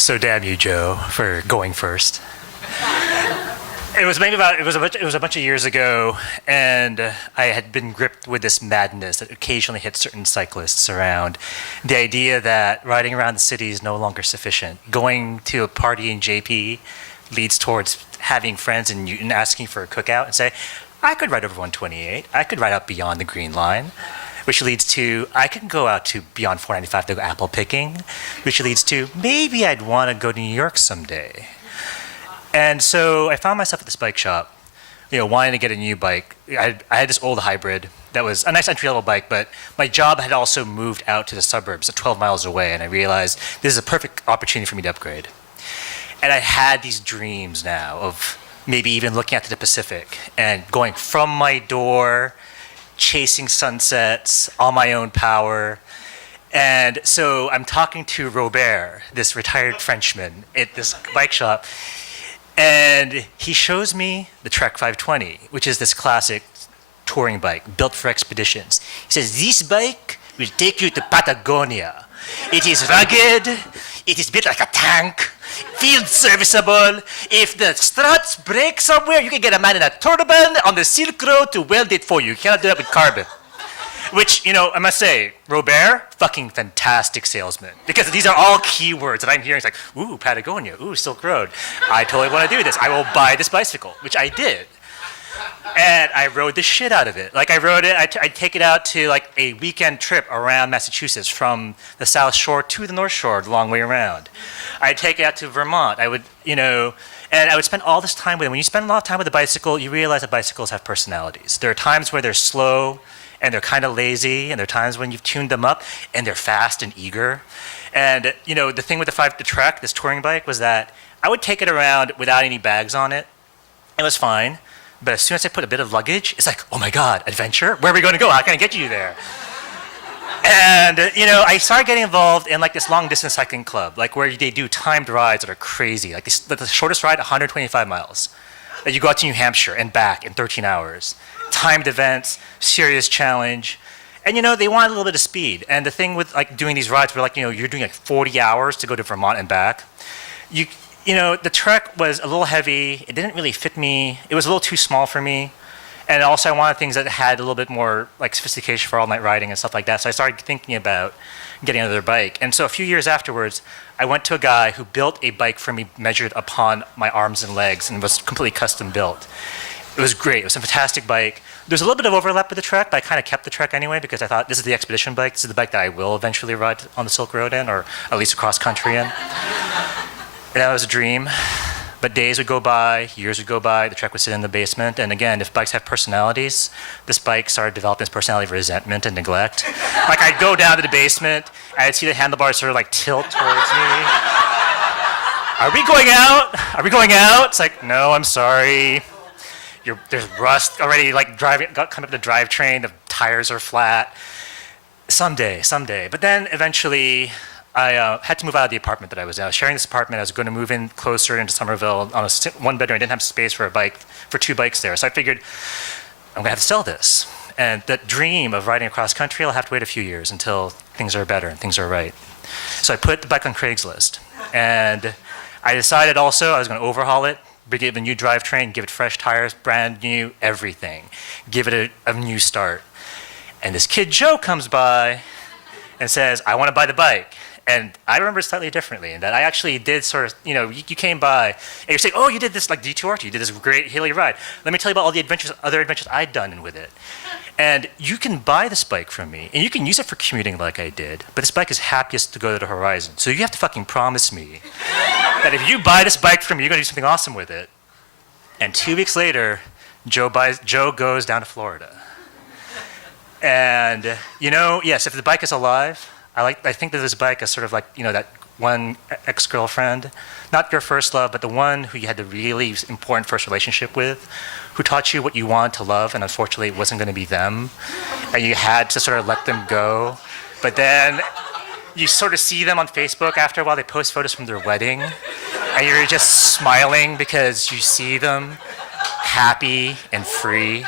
So damn you, Joe, for going first. It was maybe about it was a bunch of years ago, and I had been gripped with this madness that occasionally hits certain cyclists around the idea that riding around the city is no longer sufficient. Going to a party in JP leads towards having friends in Newton asking for a cookout and say, I could ride over 128. I could ride out beyond the Green Line, which leads to I can go out to beyond 495 to go apple picking, which leads to maybe I'd want to go to New York someday. And so I found myself at this bike shop, wanting to get a new bike. I had this old hybrid that was a nice entry-level bike, but my job had also moved out to the suburbs, 12 miles away, and I realized this is a perfect opportunity for me to upgrade. And I had these dreams now of maybe even looking out to the Pacific and going from my door, chasing sunsets on my own power. And so I'm talking to Robert, this retired Frenchman, at this bike shop. And he shows me the Trek 520, which is this classic touring bike built for expeditions. He says, this bike will take you to Patagonia. It is rugged, it is built like a tank, field serviceable. If the struts break somewhere, you can get a man in a turban on the Silk Road to weld it for you. You cannot do that with carbon. Which, I must say, Robert, fucking fantastic salesman. Because these are all keywords that I'm hearing. It's like, ooh, Patagonia, ooh, Silk Road. I totally want to do this. I will buy this bicycle, which I did. And I rode the shit out of it. Like I rode it, I'd take it out to like a weekend trip around Massachusetts from the South Shore to the North Shore, the long way around. I'd take it out to Vermont. I would, and I would spend all this time with it. When you spend a lot of time with a bicycle, you realize that bicycles have personalities. There are times where they're slow, and they're kind of lazy, and there are times when you've tuned them up, and they're fast and eager. And the thing with the Trek, this touring bike, was that I would take it around without any bags on it. It was fine, but as soon as I put a bit of luggage, it's like, oh my God, adventure? Where are we going to go? How can I get you there? And I started getting involved in like this long distance cycling club, like where they do timed rides that are crazy. Like the shortest ride, 125 miles. That you go out to New Hampshire and back in 13 hours. Timed events, serious challenge. And they want a little bit of speed. And the thing with like doing these rides where like, you're doing like 40 hours to go to Vermont and back. The Trek was a little heavy. It didn't really fit me. It was a little too small for me. And also I wanted things that had a little bit more like sophistication for all night riding and stuff like that. So I started thinking about getting another bike. And so a few years afterwards, I went to a guy who built a bike for me measured upon my arms and legs and was completely custom built. It was great. It was a fantastic bike. There's a little bit of overlap with the Trek, but I kind of kept the Trek anyway because I thought this is the expedition bike. This is the bike that I will eventually ride on the Silk Road in, or at least across country in. And that was a dream. But days would go by, years would go by, the Trek would sit in the basement. And again, if bikes have personalities, this bike started developing this personality of resentment and neglect. Like I'd go down to the basement, and I'd see the handlebars sort of like tilt towards me. Are we going out? Are we going out? It's like, no, I'm sorry. There's rust already like coming up the drivetrain, the tires are flat. Someday. But then eventually I had to move out of the apartment that I was in. I was sharing this apartment. I was going to move in closer into Somerville on a one bedroom. I didn't have space for two bikes there. So I figured I'm gonna have to sell this. And that dream of riding across country, I'll have to wait a few years until things are better and things are right. So I put the bike on Craigslist. And I decided also I was gonna overhaul it, give it a new drivetrain, give it fresh tires, brand new, everything. Give it a new start. And this kid Joe comes by and says, I wanna buy the bike. And I remember slightly differently in that I actually did sort of, you came by and you're saying, oh, you did this like detour, you did this great hilly ride. Let me tell you about all the other adventures I'd done with it. And you can buy this bike from me and you can use it for commuting like I did, but this bike is happiest to go to the horizon. So you have to fucking promise me that if you buy this bike from me, you're gonna do something awesome with it. And 2 weeks later, Joe goes down to Florida. And yes, if the bike is alive, I think that this bike is sort of like, that one ex-girlfriend, not your first love, but the one who you had the really important first relationship with, who taught you what you wanted to love, and unfortunately it wasn't going to be them, and you had to sort of let them go. But then you sort of see them on Facebook after a while, they post photos from their wedding, and you're just smiling because you see them happy and free.